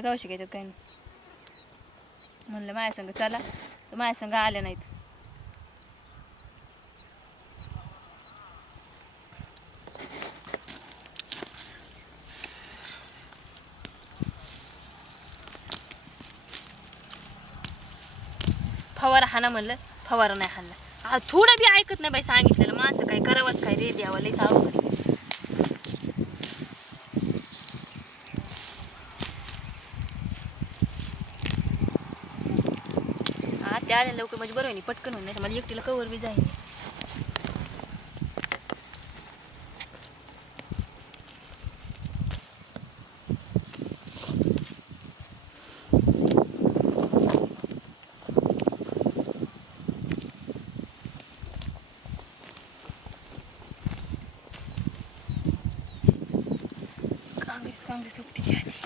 आता गाव शिकायच्यात काही नाही. म्हणलं माझ्या संग चला तर माझ्या संग आल्या नाहीत. फवारा हाना म्हणलं फवारा नाही हाणला. थोडं बी ऐकत नाही बाई सांगितलेलं. माणसं काय करावंच काय रे द्यावं लई सावं आल्या लवकर म्हणजे बरं नाही पटकन होईल नाही तर मला एकटीला कवर बी जाईल काँग्रेस काँग्रेस सुट्टी घ्या आधी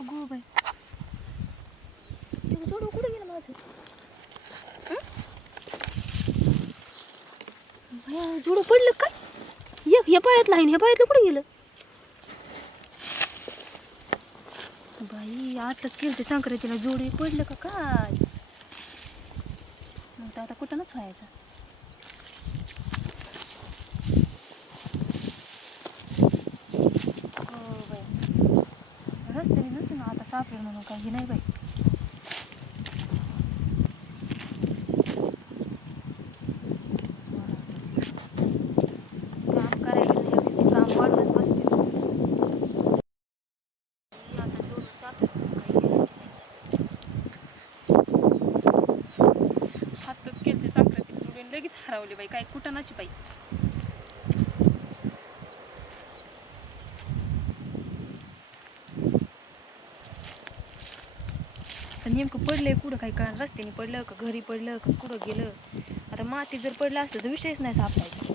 अगो बाई ते जोडं कुठं गेलं माझं भया पडलं काय एक ह्या पायातलं आहे ह्या पायातलं कुठे गेलं? बाई आताच केलं ते संक्रांतीला जोडी. पडलं का काय? मग तर आता कुठं व्हायचं हो बाई. रस्त्याने नसून ना आता सापडेल म्हणून काही नाही बाई काम करायला गेलं की ते काम वाढवत बसते आता जोर सापडेल म्हणून काही guarantee नाही. हातात केलं ते संक्रांतीला जोडून लगेच हरवले बाई काय कुठं बाई. नेमकं पडलंय कुठं काही कारण रस्त्याने पडलं का घरी पडलं का कुठं गेलं? आता माती जर पडलं असलं तर विषयच नाही सापडायचा.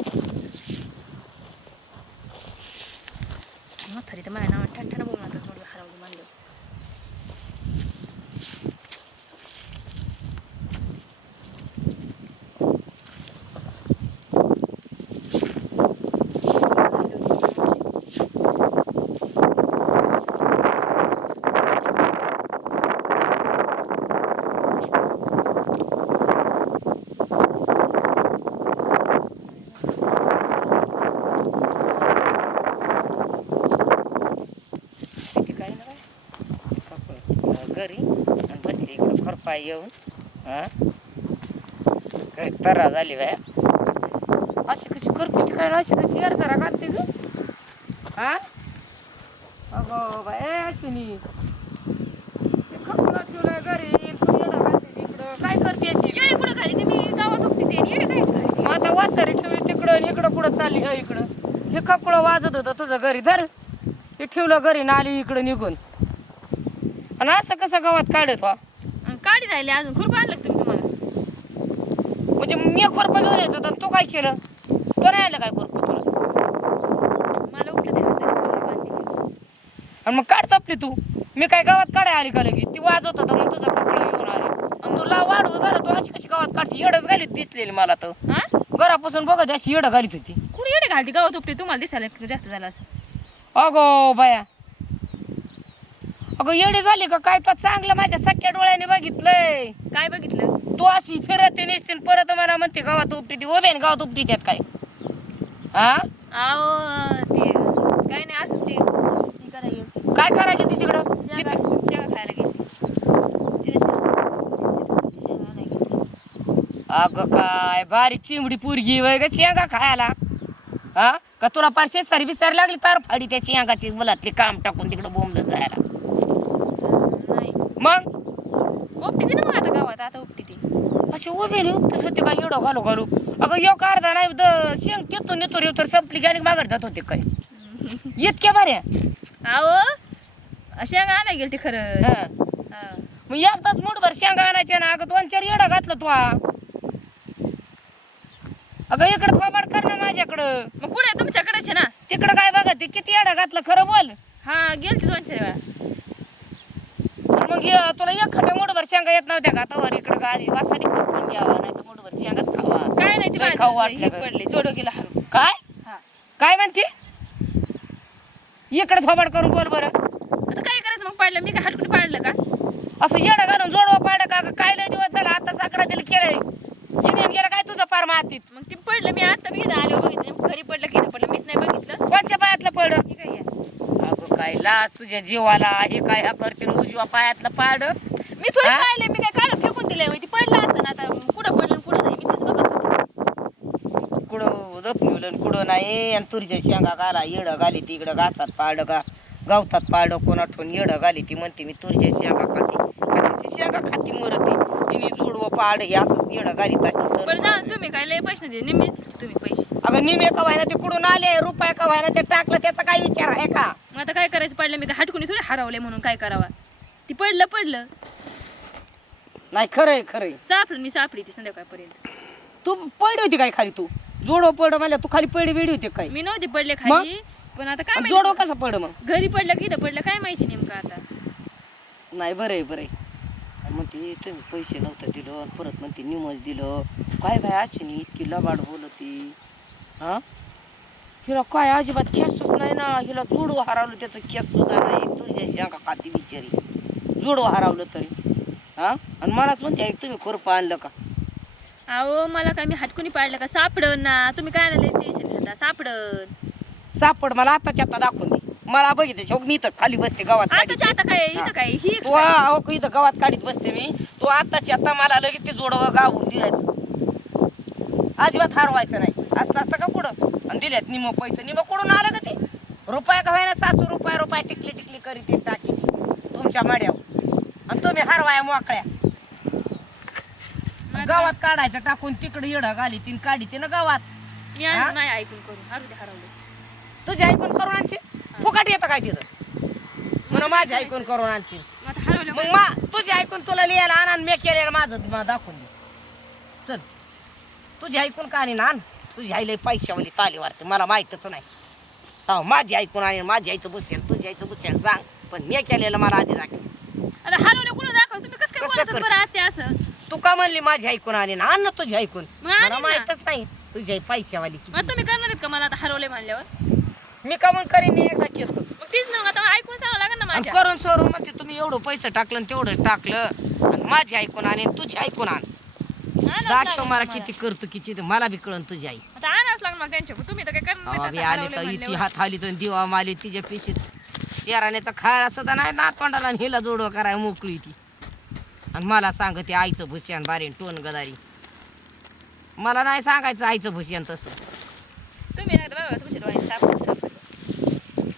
म्हातारी तर माझ्या नावात ठणठणा बोलून आता जोड हरवलं मानलं किती काय ना बाय कपडे घरी आणि बसली इकडं खुरपाय येऊन. हा काय तरा झाली बाय अशी कशी खुरपी काय अशी कशी यार जरा घालते ग. हा? अगो बाय अश्विनी. घरी इकडं काय करते अशी कुठं खाली मी गावात मग आता वासारी ठेवली तिकडं इकडं कुठं चालली ह इकडं. हे कपडं वाजत होतं तुझं घरी धर. हे ठेवलं घरी आली इकडं निघून. आणि असं कसं गावात काढत वा काढी राहिले अजून. खुरपा आणलं तुम्ही तुम्हाला? म्हणजे मी खुरपा घेऊन यायचो तर तू काय केलं? तो नाही आलं काय खुरपा तुला? मला बांधलेले. आणि मग काढ आपली तू. मी काय गावात काढाय आली का लगी ती वाजवत होता मग तुझं कपडं घेऊन आली. आणि तुला वाढवं झालं तू अशी कशी गावात काढते? येडच घालीत दिसलेली मला तर. हा? घरापासून बघत अशी येडं घालीत होती. कुणी येडे घालते गावात उपटे? तुम्हाला दिसायला जास्त झालं असं. अगो बाया अगं येडी झाली का? काय तो चांगलं माझ्या सख्या डोळ्याने बघितलंय. काय बघितलं? तू अशी फिरते नेसते आणि परत मला म्हणते गावात उपटी ती उभे ना गावात उपटी त्यात काय? हा ते काय नाही असं ते. हे करायला गेलती. काय करायची ती तिकडं? शेंगा खायला गेलती तिथे शेंगा शेंगा आणायला गेलती. अगं काय बारीक चिमडी पुरगी वय ग शेंगा खायला. हा का तुला पारशे सारी बिसारी लागली तार फाडी त्या शेंगाची मुलातली काम टाकून तिकडं बोंबलत जायला. मग? उपटी ती ना मग आता गावात आता उपटी ती अशी उभी उपटीत होते काय एवढं घालू घालू? अगं एक अर्धा नाही द- शेंग तिथून येतो रे तर संपली की आणि मागत जात होते काय? इतक्या बऱ्या अहो शेंगा आणायला गेलती खरं. हा. हा. मग एकदाच मुठभर शेंगा आणायच्या ना अगं दोन चार येडा घातलं तू हा. अगं इकडं थोबाड कर ना माझ्याकडं. मग कुठे आहे? तुमच्याकडेच आहे ना. तिकडं काय बघा ते किती येडा घातलं खरं बोल. हा गेलती दोन चार वेळा. मग तुला एक खट्या मुठभर शेंगा येत नव्हत्या का? तवर इकडं गाडी वासाडी करून घ्यावा नाही तर मुठभर शेंगाच खावा. काय नाही ती लय खाऊ माझी वाटलं का? पडले जोडो गेला हरून काय? हा. काय म्हणते? इकडे थोबाड करून बोल बरं. आता काय करायचं मग पाडलं? मी काय हटकून पाडलं का? असं येडा घालून जोडवा पाड का ग? काय लय दिवस झाला आता साखरा दिलं केलंय. जिनेन गेलं काय तुझं पार मातीत? मग ते पडलं मी आता मी इथं आलो बघितलं नेमकं घरी पडलं की इथं पडलं मीच नाही बघितलं कोणच्या पायातलं पड हे काय आहे? अगं काय लाज तुझ्या जीवाला हे काय ह्या करते न उजव्या पायातलं पाड. मी थोडी हा? पाडले मी काय काढून फेकून दिलंय होय. ती पडलं असं ना आता कुठं पडलं कुठं नाही मी तेच बघत होते. कुठं जपणीवलं कुठं नाही. आणि तुरीच्या शेंगा घाला येडं घाली ती इकडं घासात पाड गा गावतात पाड कोण आठवण येडं घाली ती म्हणते मी तुरीच्या शेंगा खाते. ती शेंगा खाती मरते. हिने जोडवं पाड हे असंच येडं घालीत असते तर बरं जा तुम्ही काय लय पैसे दिले? निम्मेच तुम्ही पैसे. अगं निमे का व्हायना ते कुठून आले रुपये का व्हायना ते टाकलं त्याचा काय विचार आहे का? मग आता काय करायचं? पडलं मी काय हटकून थोडी हरवले म्हणून काय करावा? ती पडलं पडलं. नाही खरंय खरंय. सापडून मी सापडी ती संध्याकाळपर्यंत. तू पडली होती काय खाली तू? जोडो पड म्हणल्या तू खाली पडी बिडी होती काय? मी नव्हते पडले खाली पण आता काय माहिती? जोडो कसं पड मग? घरी पडलं की इथं पडलं काय माहिती नेमकं आता? नाही बरं आहे बरं आहे म्हणते तुम्ही पैसे नव्हतं दिलं आणि परत म्हणते निमज दिलं. काय बाय अशी इतकी लबाड बोलती. हा? हिला काय अजिबात खेसच नाही ना. हिला जोडवं हरवलं त्याचं खेस सुद्धा नाही. तुझ्या शेंगा खाती बिचारी. जोडवं हरवलं तरी. हा? आणि मलाच म्हणते "आई, तुम्ही खुरपं आणलं का? अहो मला काय मी हटकुनी पाडलं का? सापडन ना. तुम्ही काय आलं टेन्शन घेता? सापडन. सापड मला आताच्या आता दाखवून दे. मला बघितलं शोक मी इथं खाली बसते गावात आताच्या आता काय. इथं काय? ही तू अहो का इथं गावात काढीत बसते मी. तू आताची आता मला लगेच ते जोडवं गावून द्यायचं अजिबात हरवायचं नाही. असतं असतं कुठं आणि दिल्यात निम पैसे. निम कुठून आलं का ते? रुपया का व्हायना सातशे रुपया रुपया टिकली टिकली करीत ते टाकी तुमच्या माड्यावर. आणि तुम्ही हरवाया मोकळ्या. गावात काढायचं टाकून तिकडे येडं घाली तीन काढी ती ना गावात. मी? आज नाही ऐकून करून. हरवले हरवले तुझ्या ऐकून करून आणशील? फुकाट येतं काय तिथं? म्हणून माझ्या ऐकून करून आणशील. मग आता हरवलं मग मा तुझे ऐकून तुला लिहायला आण मी केलेलं माझं दाखवून दे. चल. तुझी ऐकून का आणि आण. तुझी आईला पैशावाली ताली वारते मला माहीतच नाही. हो माझी ऐकून आणि माझी आईचं बुसेल तुझी आईचं बुसेल सांग. पण मी केलेलं मला आधी दाखव. आता हरवलं कुठं दाखव तुम्ही कसं काय कसं बोलतात करते? बरं आत्या असं. तू का म्हणली माझी ऐकून आणि आण ना तुझी ऐकून मग आणीन मला ना. माहीतच नाही. तुझी आई पैशावाली किती? मग तुम्ही करणार आहेत का मला आता हरवले म्हणल्यावर? मी का म्हणून करीन? एकदा केलं मग तीच ना आता ऐकून चांगलं लागेल ना आणि माझ्या. करून सरून म्हणते तुम्ही एवढं पैसे टाकलं आणि तेवढं टाकलं. आणि माझी ऐकून आणि तुझी ऐकून आण दाखव मला. किती करतो किती ते मला बी कळन तुझी आई. आता आणावंच लागणार मला त्यांच्या तुम्ही तर काय करणार आता आली तर इथे म्हणल्यावर. हात आली तर दिवा माली तिच्या पिशीत. तर खायला सुद्धा नाही ना तोंडाला आणि हिला जोडवा कराय मोकळी ती. आणि मला सांगते आईचं भुष्यान बारीन टोन गदारी. मला नाही सांगायचं आईचं भुष्यान तसं. तुम्ही नाही तर बघा तुमच्या डोळ्यात सापडत सापडत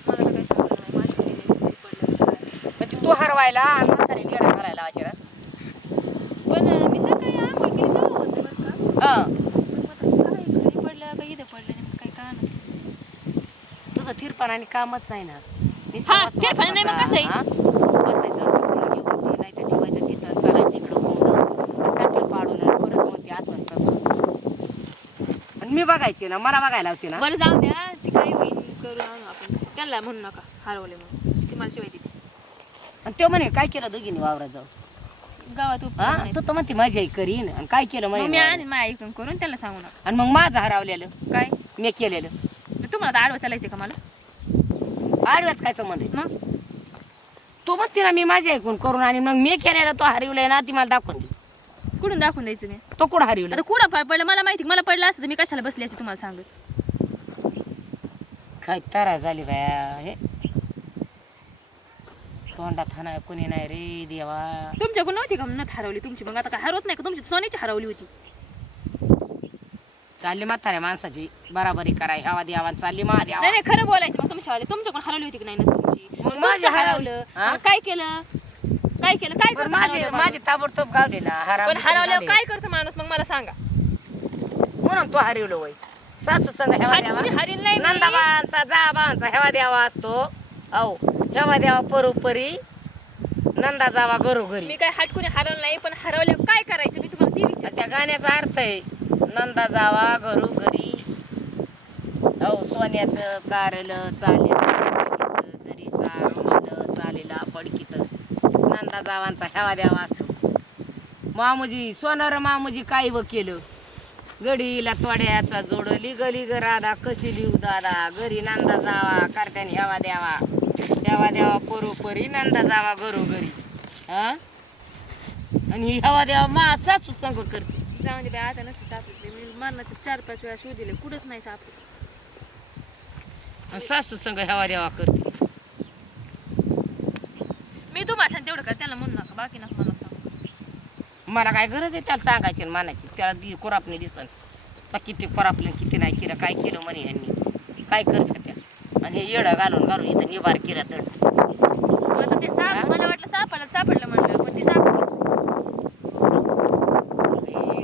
मला तर काही सापडलं नाही माझ्या डोळ्यात पडलं. काय. म्हणजे तू हरवायला आणि म्हातारी येडा करायला अचानक पण अं, मी सकाळी आंघोळ केली तेव्हा होतं बरं का हा पण मग आता काय घरी पडलं का इथं पडलं नेमकं काय कळणार तुझं थिरपणाने कामच नाही ना. हा, थिरपण नाही मग कसं आहे? हा? बसायचं तिकडं घेऊन ते नाही तर ठेवायचं तिथं चालायचं इकडं घुमून टाकलं पाडून आणि परत मग ते. आणि मी बघायचे ना मला बघायला होती ना. बरं जाऊ द्या. ती काय होईल करू आणू आपण. त्यांना म्हणू नका हरवले म्हणून. ती मला शिवाय देते आणि तो म्हणे काय केलं दोघींनी वावरात जाऊ गावात उपयोग हा? नाही. तू तर म्हणते माझी आई करीन. आणि काय केलं मग मी म्हणे आणीन माझ्या ऐकून करून त्यांना सांगू नका. आणि मग माझं हरवलेलं. काय? मी केलेलं. तुम्हाला आडवं चालायचं का मला? आडव्यात काय संबंध आहे? मग? तू म्हणते ना मी माझी ऐकून करून आणि मग मी केलेला तो हरवलाय ना ती मला दाखवून दे. कुठून दाखवून द्यायचं मी? तो कुठं हरवला आता कुठं पाय पडलं? मला माहिती मला पडलं असतं तर मी कशाला बसली असते तुम्हाला सांगत? काय तरा झाली बाया हे? तोंडात हाना कोणी नाही रे देवा. तुमच्याकडून नव्हती का नथ हरवली तुमची? मग आता काय हरवत नाही का? तुमची सोन्याची हरवली होती. चालली म्हाताऱ्या माणसाची. बराबरी कराय. हवा द्यावा चालली महाद्यावा नाही नाही खरं बोलायचं. मग तुमच्या तुमच्याकडून हरवली होती की नाही नथ तुमची? मग माझी हरवली. हा? मग काय केलं? काय केलं? काय पण करतं माझे हरवल्यावर माझे माणूस? ताबडतोब गावले ना हराम पण हरवल्यावर काय करतं माणूस? मग मला सांगा. म्हणून तो हरवलो वय सासू संग हेवा हात द्यावा कुणी हरील नाही मी. नंदा बाळांचा जा बाळांचा हेवा द्यावा असतो. अहो हेवा द्यावा परोपरी. नंदा जावा घरोघरी. मी काय हाट कुणी हरवलं नाही पण हरवल्यावर काय करायचं? मी तुम्हाला ती विचार त्या गाण्याचा अर्थ आहे नंदा जावा घरू घरी. अहो सोन्याचं कारलं चालेल जरीचा आम्हाला चालेला पडकीत नंदा जावांचा हेवा द्यावा असतो. मामुजी सोनार मामुजी काय व केलं? गडीला तोड्याचा जोडली गली ग राधा कशी लिहू दादा? घरी नंदा जावा करत्याने हेवा द्यावा. हेवा द्यावा परोपरी नंदा जावा घरोघरी हा? आणि हेवा द्यावा मा सासू संग करते. जाऊन दे आता नसतं मरणाचे चार पाच वेळा शोधले कुठंच नाही सापडले आणि सासू संग हेवा द्यावा करते. मी तुम्हाला सांगते तेवढं का? त्याला म्हणू नका. बाकी नका मला सांगू मला काय गरज आहे त्याला सांगायची आणि मानायची त्याला दी कोरापणे दिसन. किती कोरापले किती नाही केलं काय केलं म्हणे यांनी? काय करत त्या? आणि हे येडं घालून घालून इथं निभार केला तर. मला ते? साप मला वाटलं सापडलं सापडलं म्हणलं पण ते सापडलं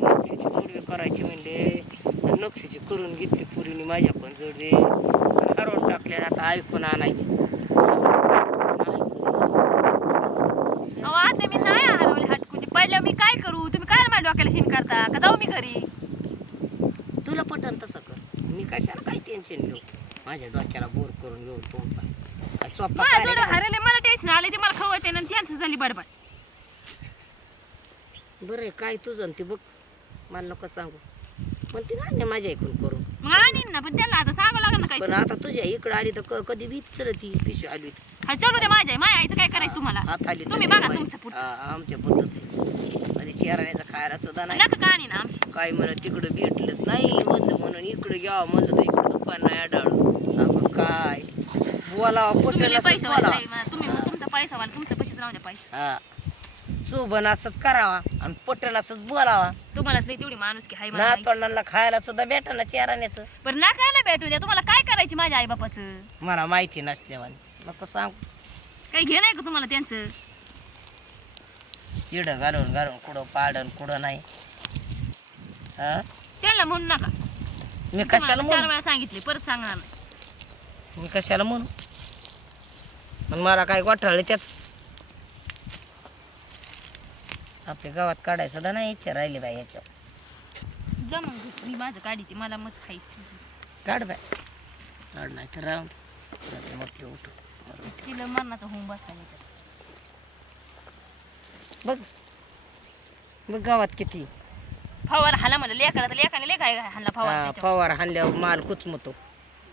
नक्षीची जोडवे करायची म्हणले नक्षीची करून घेतली पुरीने माझ्या पण जोडवे हरवून टाकले आता ऐकून आणायची अहो आता मी नाही हरवले हटकून ते पडल्यावर मी काय करू तुम्ही काय माझ्या डोक्याला शिन करता? का जाऊ मी घरी? तुला पटन तसं कर. मी कशाला काय टेन्शन घेऊ? माझ्या डोक्याला बोर करून घेऊ तुमचा. काय. जोडं हरवले मला टेन्शन आले ते मला खवते आणि त्यांचं झाली बडबड. बरं आहे, काय तुझं आणि ते बघ. मला नको सांगू. पण ती नाही माझ्या ऐकून करू मग आणीन ना पण त्याला आता सांगावं लागेल ना पण काही आता तुझ्या इकडं आली तर क- कधी भीतीच रे ती पिशवी आली होती. हा चलू दे माझ्या माझ्या आईचं काय करायचं तुम्हाला? हात आली तर तुम्ही बघा. तुमचं पुढचं. हा, आमच्या पुढच. चेहऱ्याचा खायला सुद्धा नाही. नका का आणीन आमची. काय म्हणत तिकडं भेटलंच नाही म्हणलं म्हणून इकडं घ्यावं म्हणलं तर इकडं दुकान नाही आढळ अगं काय? बोलावं तुम्ही लय पटेल पैसे असंच वाले बोलावं लय मा- तुम्ही मग तुमचा पैसा वाला तुमचं पैसेच राहू द्या पैसे. हा. शोभन असंच करावा आणि पटेल असंच बोलावा. तुम्हालाच लई तेवढी माणूस की हाय मला ना माहिती. तोंडाला खायला सुद्धा भेटा ना चेहऱ्याचं बरं ना खायला भेटू द्या. तुम्हाला काय करायची माझ्या आई बापाचं मला माहिती नसल्यावानी. नको सांग. काही घे नाही का तुम्हाला त्यांचं? चिड घालून घालून कुठं पाडन कुठं नाही. हा? त्यांना म्हणू नका. मी कशाला तुम्हाला चार म्हणू? वेळा सांगितले परत सांगणार नाही. मी कशाला म्हणू? पण मला काय गोठाळले त्याच आपल्या गावात काढायचं सुद्धा नाही इच्छा राहिली बाई याच्या जा मग मी माझं काढी ती मला मस्त खायचं. काढ बाय काढ नाही तर राहून म्हटलं उठू तिला मरणाचा होऊन बसला याच्यात बघ. बघ गावात किती. फवार हाला म्हणलं लेकरा तर लेखाने लेखा हाणला फवार त्याच्यावर. फवार हाणल्यावर माल कुचमतो.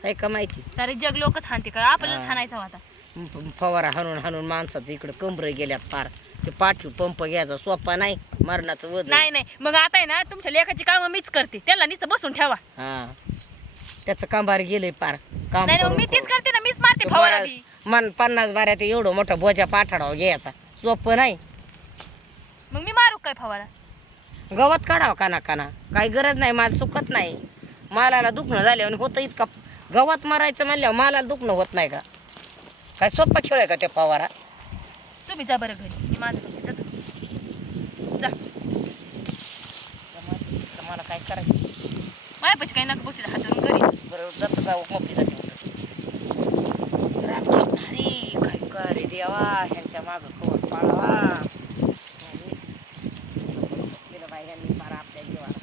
आहे का माहिती? सारे जग लोकच हाणते का? आपल्यालाच हा. हाणायचा होता प- फवारा हाणून हाणून माणसाचं इकडं कमर गेल्यात पार. ते पाठीव पंप घ्यायचा सोपा नाही मरणाचं वजन. नाही नाही. मग आता आहे ना तुमच्या लेखाची कामं मीच करते. त्याला नुसतं बसून ठेवा. हा. त्याचं कांबार गेलंय पार. काम नाही नाही, मग करून मी तीच करून. करते ना मीच मारते ते फवारा बरं, बी. मन पन्नास बाऱ्यात एवढं मोठा बोजा पाठाडावा घ्यायचा. सोपं नाही. मग मी मारू काय फवारा? गवत काढावं काना काना काही गरज नाही माल सुकत नाही. मालाला दुखणं झाल्यावर होतं इतका. गवत मारायचं म्हणल्यावर मालाला दुखणं होत नाही का? काय सोपा खेळ आहे का त्या फवारा? तुम्ही जा बरं घरी. मी माझं जा तुम्ही. जा. तर मला काय करायचं? माझ्यापाशी काही नका बसू हातून घरी बरं जात जाऊ मोकळी जाते. काय करे देवा ह्यांच्या मागं कवर पाळावा? गेलं बाई ह्यांनी फार आपल्या जीवाला.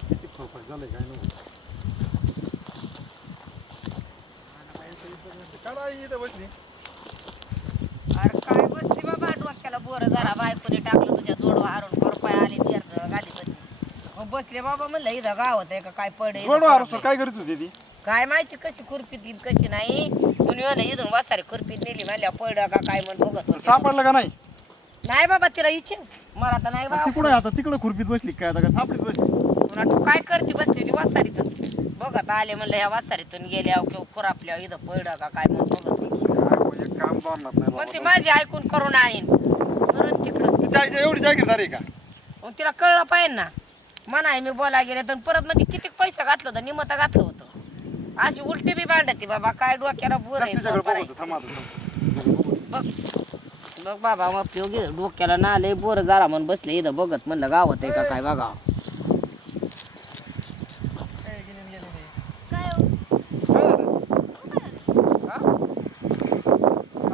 किती फरफट झालंय काय नव्हतं काढा इथं बसली अरे काय बसली बाबा डोक्याला बोर जरा बाय कोणी टाकलं तुझ्या जोडवा हारून करपाय आले टियर गाली होती मग बसले बाबा म्हणलं इथं गावात आहे का काय पडे वारस काय करीत होती ती? काय माहिती कशी खुरपीत गेली कशी नाही. म्हणून येणं इथून वासारी खुरपीत नेली म्हणल्या पड का काय म्हण बघत होते. सापडलं का नाही? नाही बाबा तिला इच्छे मला तर नाही बाबा. कुठे आता तिकडे खुरपीत बसली काय? आता काय सापडीत बसली? पुन्हा तू काय करते बसली होती वासारीतच बघत आले म्हणलं ह्या वासारीतून गेल्या किंवा खुरापल्या इथं पड का काय म्हण बघत होती. काय एक काम करणार नाही मग ती. माझी ऐकून करून आणीन परत तिकडं. तिच्या एवढी जागीरदार आहे का? मग तिला कळलं पाहिजे ना. म्हणाय मी बोला गेले तर परत मग ती किती पैसा घातलं होतं निमत घातलं होतं. अशी उलटी बी भांडती बाबा काय डोक्याला बोर आहे रे. बघ बघ. बाबा मग उपयोगी डोक्याला ना लय बोर झाला म्हणून बसले इथं बघत म्हणलं गावात आहे का काय बघा.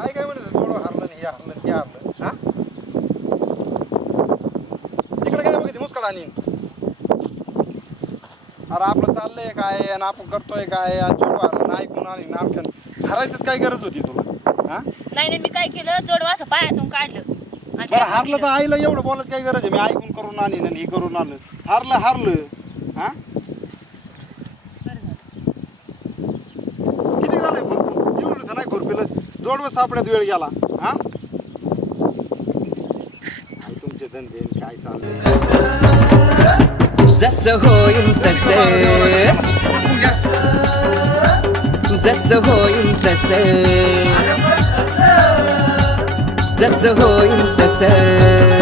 काय म्हणत जोड हारलं नाही हे हारलं ते हारलं. हा? तिकडे काय बघते मुस्कड आणि? चाललंय काय आणि आपण करतोय काय आणि ना ऐकून आणि नामठ्यान हरायचंच काय गरज होती तुला? हा? नाही नाही मी काय केलं? जोडवा असं पायातून काढलं. आणि बरं हारलं तर आईला एवढं बोलायचं काय गरज आहे? मी ऐकून करून आणि हे करून आलं हारलं हारलं. हा? किती झालंय भरपूर? एवढं नाही खुरपीलं जोडवं सापड्यात वेळ गेला. हा? काय तुमचे धंदे आणि काय चाललंय? जसं होईन तसे जसं होईन तसे जसं होईन तसे